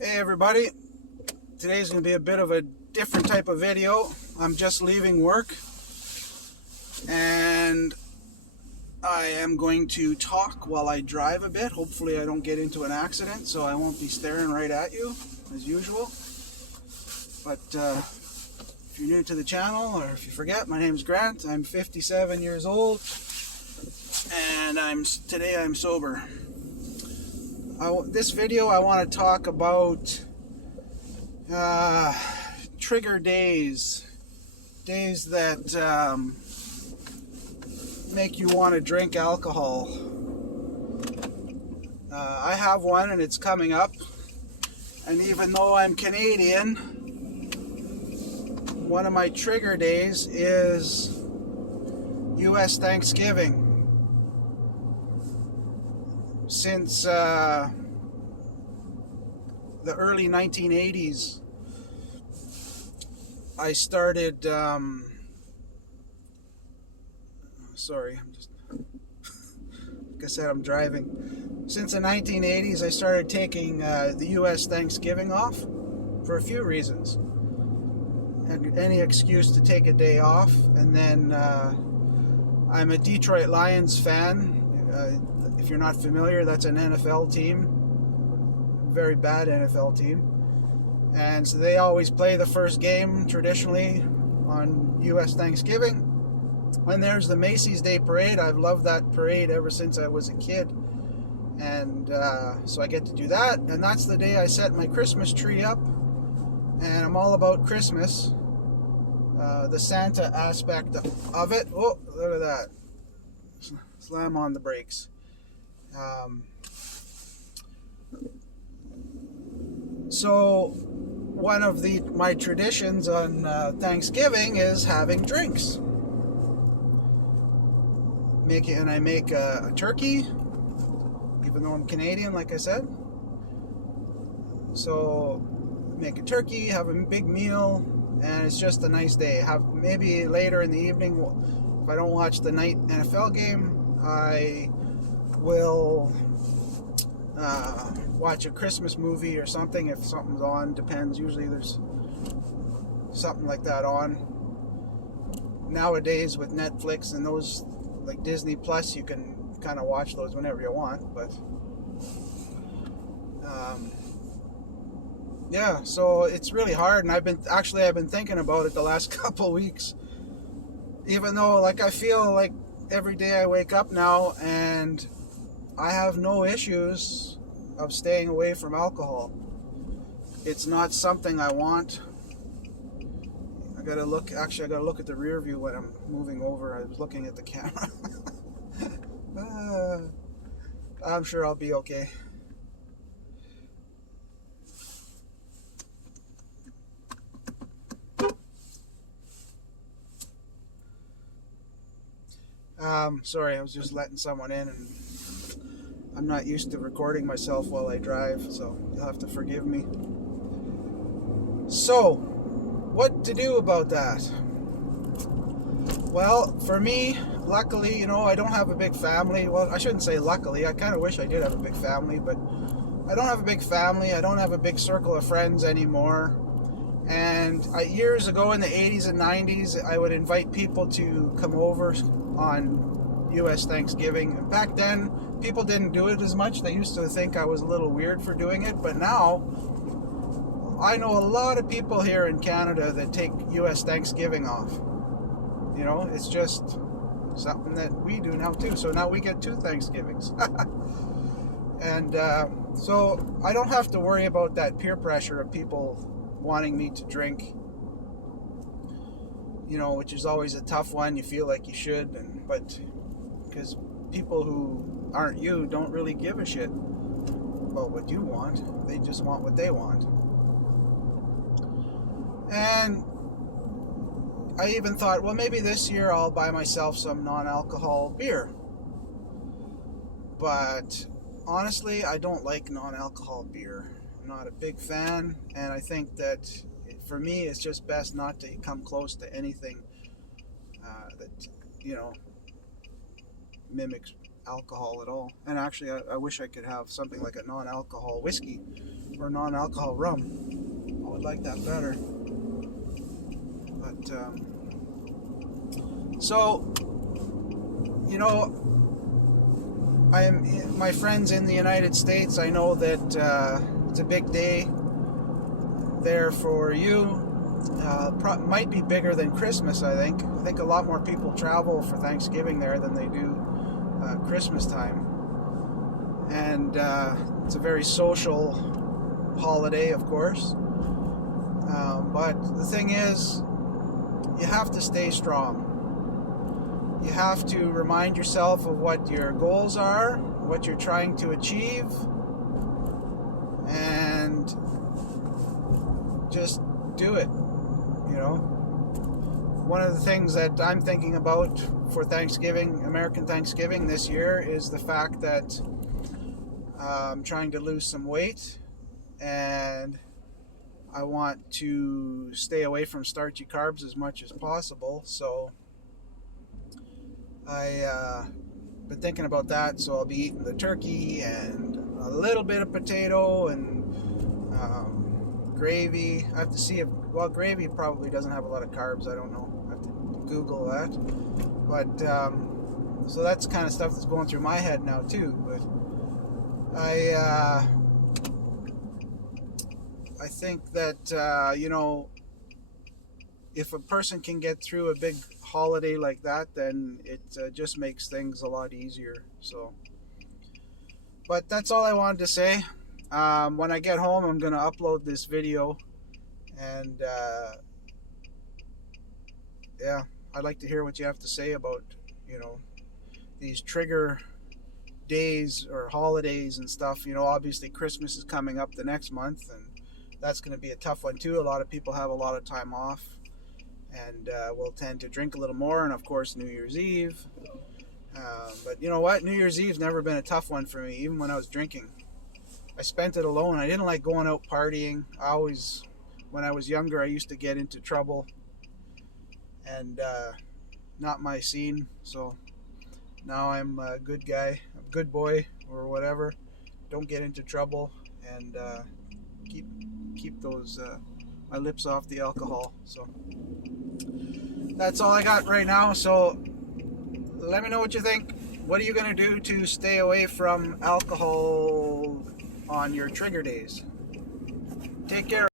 Hey everybody, today's going to be a bit of a different type of video. I'm just leaving work and I am going to talk while I drive a bit. Hopefully I don't get into an accident, so I won't be staring right at you as usual. But if you're new to the channel or if you forget, my name's Grant. I'm 57 years old and today I'm sober. This video I want to talk about trigger days that make you want to drink alcohol. I have one and it's coming up, and even though I'm Canadian, one of my trigger days is US Thanksgiving. Since the early 1980s, I started, sorry, like I said, I'm driving. Since the 1980s, I started taking the US Thanksgiving off for a few reasons. And any excuse to take a day off. And then I'm a Detroit Lions fan. If you're not familiar, that's an NFL team. Very bad NFL team. And so they always play the first game traditionally on US Thanksgiving. And there's the Macy's Day Parade. I've loved that parade ever since I was a kid. And so I get to do that. And that's the day I set my Christmas tree up. And I'm all about Christmas. The Santa aspect of it. Oh, look at that. Slam on the brakes. So one of my traditions on Thanksgiving is having drinks. I make a turkey, even though I'm Canadian, like I said. So make a turkey, have a big meal, and it's just a nice day. Maybe later in the evening, if I don't watch the night NFL game, I will watch a Christmas movie or something if something's on. Depends. Usually there's something like that on. Nowadays with Netflix and those like Disney Plus, you can kind of watch those whenever you want. But yeah, so it's really hard, and I've been thinking about it the last couple weeks. Even though, like, I feel like every day I wake up now and I have no issues of staying away from alcohol. It's not something I want. I gotta look at the rear view when I'm moving over. I was looking at the camera. I'm sure I'll be okay. Sorry, I was just letting someone in, and I'm not used to recording myself while I drive, so you'll have to forgive me. So, what to do about that? Well, for me, luckily, I don't have a big family. Well, I shouldn't say luckily. I kind of wish I did have a big family, but I don't have a big family. I don't have a big circle of friends anymore. And years ago in the 80s and 90s, I would invite people to come over on US Thanksgiving. And back then, people didn't do it as much. They used to think I was a little weird for doing it. But now, I know a lot of people here in Canada that take US Thanksgiving off. It's just something that we do now too. So now we get 2 Thanksgivings. And so I don't have to worry about that peer pressure of people wanting me to drink, which is always a tough one. You feel like you should, but because people who aren't you don't really give a shit about what you want. They just want what they want. And I even thought, well, maybe this year I'll buy myself some non-alcohol beer. But honestly, I don't like non-alcohol beer. I'm not a big fan, and I think that for me, it's just best not to come close to anything that mimics alcohol at all. And actually, I wish I could have something like a non-alcohol whiskey, or non-alcohol rum. I would like that better. But so, you know, my friends in the United States. I know that it's a big day there for you. Might be bigger than Christmas. I think a lot more people travel for Thanksgiving there than they do Christmas time. And it's a very social holiday, of course. But the thing is, you have to stay strong. You have to remind yourself of what your goals are, what you're trying to achieve, and just do it. You know, one of the things that I'm thinking about for Thanksgiving, American Thanksgiving this year, is the fact that I'm trying to lose some weight, and I want to stay away from starchy carbs as much as possible. So I've been thinking about that. So I'll be eating the turkey and a little bit of potato and gravy. I have to see if, well, gravy probably doesn't have a lot of carbs. I don't know. I have to Google that. But so that's the kind of stuff that's going through my head now too. But I think that you know, if a person can get through a big holiday like that, then it just makes things a lot easier. So, but that's all I wanted to say. When I get home, I'm going to upload this video, and yeah, I'd like to hear what you have to say about, you know, these trigger days or holidays and stuff. You know, obviously Christmas is coming up the next month, and that's going to be a tough one too. A lot of people have a lot of time off, and will tend to drink a little more, and of course New Year's Eve. But you know what? New Year's Eve's never been a tough one for me, even when I was drinking. I spent it alone. I didn't like going out partying. When I was younger, I used to get into trouble, and not my scene. So now I'm a good guy, a good boy, or whatever. Don't get into trouble, and keep those my lips off the alcohol. So that's all I got right now. So let me know what you think. What are you going to do to stay away from alcohol on your trigger days? Take care.